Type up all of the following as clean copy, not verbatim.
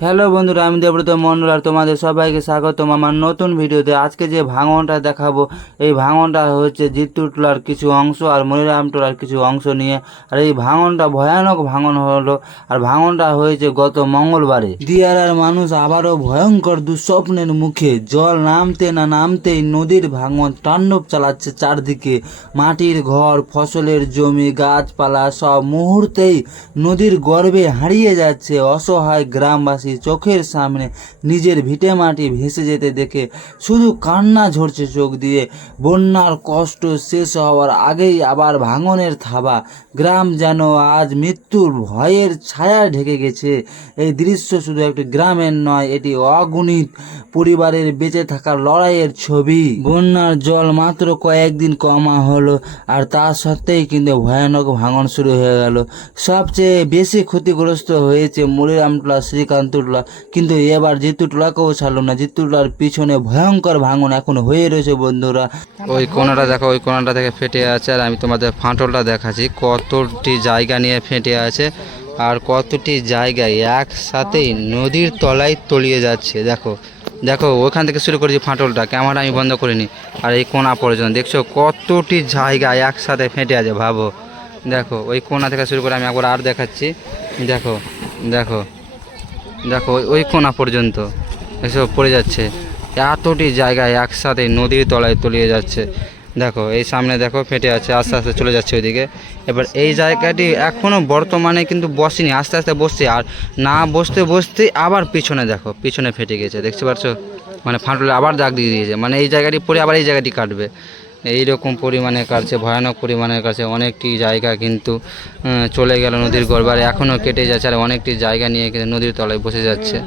Hello বন্ধুরা, আমি দেবব্রত মন্ডল আর তোমাদের সবাইকে স্বাগতম আমার নতুন ভিডিওতে। আজকে যে ভাঙনটা দেখাবো, এই ভাঙনটা হচ্ছে জিত্তুটোলার কিছু অংশ আর মনিরামটোলার কিছু অংশ নিয়ে। আর এই ভাঙনটা ভয়ানক ভাঙন হলো, আর ভাঙনটা হয়েছে গত মঙ্গলবারে। দিয়ারার মানুষ আবারও ভয়ঙ্কর দুঃস্বপ্নের মুখে। জল নামতে না নামতেই নদীর ভাঙন তাণ্ডব চালাচ্ছে চারদিকে। মাটির ঘর, ফসলের জমি, গাছপালা সব মুহূর্তেই নদীর গর্ভে হারিয়ে যাচ্ছে। অসহায় গ্রামবাসী চোখের সামনে নিজের ভিটে মাটি ভেসে যেতে দেখে শুধু কান্না ঝরছে চোখ দিয়ে। বন্যার কষ্ট শেষ হওয়ার আগেই আবার ভাঙনের থাবা। গ্রাম যেন আজ মৃত্যুর ভয়ের ছায়ায় ঢেকে গেছে। এই দৃশ্য শুধু একটি গ্রামের নয়, এটি অগণিত পরিবারের বেঁচে থাকার লড়াইয়ের ছবি। বন্যার জল মাত্র কয়েকদিন কমা হলো, আর তা সত্ত্বেই কিন্তু ভয়ানক ভাঙন শুরু হয়ে গেল। সবচেয়ে বেশি ক্ষতিগ্রস্ত হয়েছে মনিরামটোলা, শ্রীকান্তটোলা, কিন্তু এবার জিত্তুটোলাকেও ছাড়লো না। জিত্তুটোলার পিছনে ভয়ঙ্কর ভাঙন এখন হয়ে রয়েছে বন্ধুরা। ওই কোনাটা দেখো, ওই কোনাটা থেকে ফেটে আছে। আর আমি তোমাদের ফাটলটা দেখাচ্ছি কতটি জায়গা নিয়ে ফেটে আছে, আর কতটি জায়গায় একসাথেই নদীর তলায় তলিয়ে যাচ্ছে। দেখো দেখো, ওখান থেকে শুরু করেছি ফাটলটা, ক্যামেরা আমি বন্ধ করিনি। আর এই কোনা পর্যন্ত দেখছো কতটি জায়গায় একসাথে ফেটে আছে, ভাবো। দেখো ওই কোনা থেকে শুরু করে আমি একবার আর দেখাচ্ছি। দেখো দেখো দেখো, ওই কোনা পর্যন্ত এসব পড়ে যাচ্ছে। এতটি জায়গায় একসাথে নদীর তলায় তলিয়ে যাচ্ছে। দেখো এই সামনে দেখো ফেটে আছে, আস্তে আস্তে চলে যাচ্ছে ওইদিকে। এবার এই জায়গাটি এখনও বর্তমানে কিন্তু বসেনি, আস্তে আস্তে বসছে। আর না বসতে বসতে আবার পিছনে দেখো, পিছনে ফেটে গেছে, দেখতে পাচ্ছ? মানে ফাটলে আবার দাগ দিয়ে দিয়েছে, মানে এই জায়গাটি পরে আবার এই জায়গাটি কাটবে। এইরকম পরিমাণে কাটছে, ভয়ানক পরিমাণে কাটছে। অনেকটি জায়গা কিন্তু চলে গেল নদীর গর্ভে, এখনও কেটে যাচ্ছে। আর অনেকটি জায়গা নিয়ে কিন্তু নদীর তলায় বসে যাচ্ছে।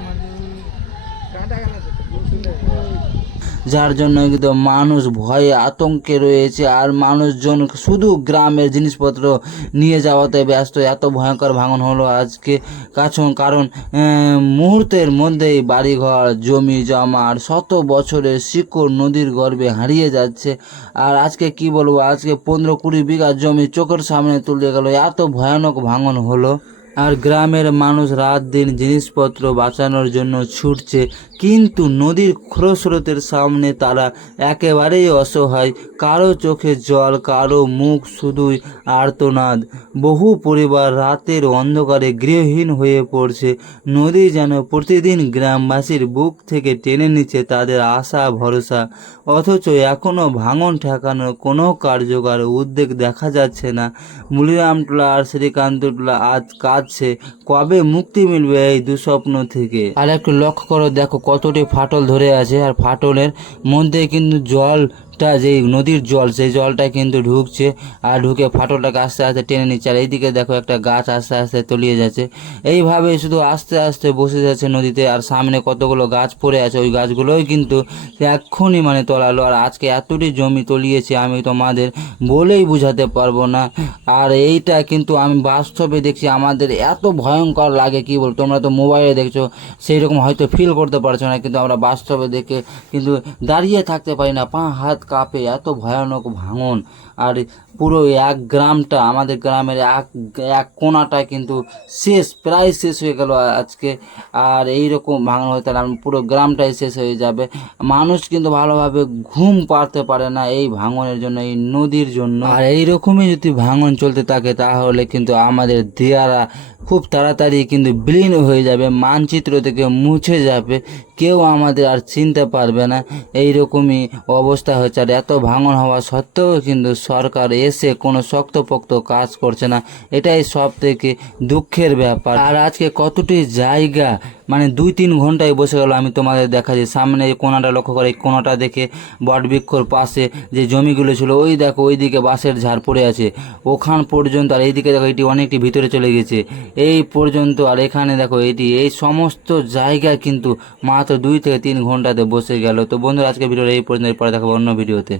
যার জন্য কিন্তু মানুষ ভয়ে আতঙ্কে রয়েছে, আর মানুষজন শুধু গ্রামের জিনিসপত্র নিয়ে যাওয়াতে ব্যস্ত। এত ভয়ঙ্কর ভাঙন হলো আজকে কারণ মুহূর্তের মধ্যেই বাড়িঘর, জমি জমা আর শত বছরের শিকড় নদীর গর্ভে হারিয়ে যাচ্ছে। আর আজকে কি বলবো, আজকে 15-20 বিঘা জমি চোখের সামনে তুলে গেল, এত ভয়ানক ভাঙন হলো। আর গ্রামের মানুষ রাত দিন জিনিসপত্র বাঁচানোর জন্য ছুটছে, কিন্তু নদীর স্রোতের সামনে তারা একেবারেই অসহায়। কারো চোখে জল, কারো মুখ শুধুই আর্তনাদ। বহু পরিবার রাতের অন্ধকারে গৃহহীন হয়ে পড়ছে। নদী যেন প্রতিদিন গ্রামবাসীর বুক থেকে টেনে নিচ্ছে তাদের আশা ভরসা। অথচ এখনও ভাঙন ঠেকানোর কোনো কার্যকর উদ্যোগ দেখা যাচ্ছে না। মনিরামটোলা আর শ্রীকান্তটোলা আজ কাঁদছে, কবে মুক্তি মিলবে এই দুঃস্বপ্ন থেকে। আর একটু লক্ষ্য করো, দেখো কতটি ফাটল ধরে আছে, আর ফাটলের মধ্যে কিন্তু জলটা, যে নদীর জল, সেই জলটা কিন্তু ঢুকছে, আর ঢুকে ফাটলটাকে আস্তে আস্তে টেনে নিচ্ছে। আর এইদিকে দেখো একটা গাছ আস্তে আস্তে তলিয়ে যাচ্ছে। এইভাবে শুধু আস্তে আস্তে বসে যাচ্ছে নদীতে। আর সামনে কতগুলো গাছ পড়ে আছে, ওই গাছগুলোই কিন্তু এক্ষুনি মানে তলালো। আর আজকে এতটি জমি তলিয়েছে আমি তোমাদের বলেই বুঝাতে পারবো না। আর এইটা কিন্তু আমি বাস্তবে দেখছি, আমাদের এত ভয়ঙ্কর লাগে কি বল। তোমরা তো মোবাইলে দেখছো, সেই রকম হয়তো ফিল করতে পারছো না, কিন্তু আমরা বাস্তবে দেখে কিন্তু দাঁড়িয়ে থাকতে পারি না, পা হাত কাঁপে, এত ভয়ানক ভাঙন। আর পুরো এক গ্রামটা, আমাদের গ্রামের এক কোনাটা কিন্তু শেষ, প্রায় শেষ হয়ে গেল আজকে। আর এই রকম ভাঙন হয়ে তাহলে পুরো গ্রামটাই শেষ হয়ে যাবে। মানুষ কিন্তু ভালোভাবে ঘুম পাড়তে পারে না এই ভাঙনের জন্য, এই নদীর জন্য। আর এইরকমই যদি ভাঙন চলতে থাকে তাহলে কিন্তু আমাদের দিয়ারা খুব তাড়াতাড়ি কিন্তু বিলীন হয়ে যাবে, মানচিত্র থেকে মুছে যাবে, কেউ আমাদের আর চিনতে পারবে না। এইরকমই অবস্থা হচ্ছে। আর এত ভাঙন হওয়া সত্ত্বেও কিন্তু সরকার এসে কোনো শক্তপোক্ত কাজ করছে না, এটাই সব থেকে দুঃখের ব্যাপার। আর আজকে কতটি জায়গা মানে 2-3 ঘন্টায় বসে গেল। আমি তোমাদের দেখাচ্ছি, সামনে এই কোনাটা লক্ষ্য করে, এই কোনাটা দেখে বটবৃক্ষর পাশে যে জমিগুলো ছিল, ওই দেখো ওইদিকে বাঁশের ঝাড় পড়ে আছে ওখান পর্যন্ত। আর এইদিকে দেখো এটি অনেকটি ভিতরে চলে গেছে এই পর্যন্ত। আর এখানে দেখো এটি, এই সমস্ত জায়গা কিন্তু মাত্র 2 থেকে 3 ঘন্টাতে বসে গেল। তো বন্ধুরা, আজকে ভিডিওটা এই পর্যন্ত, পরে দেখাবো অন্য ভিডিওতে।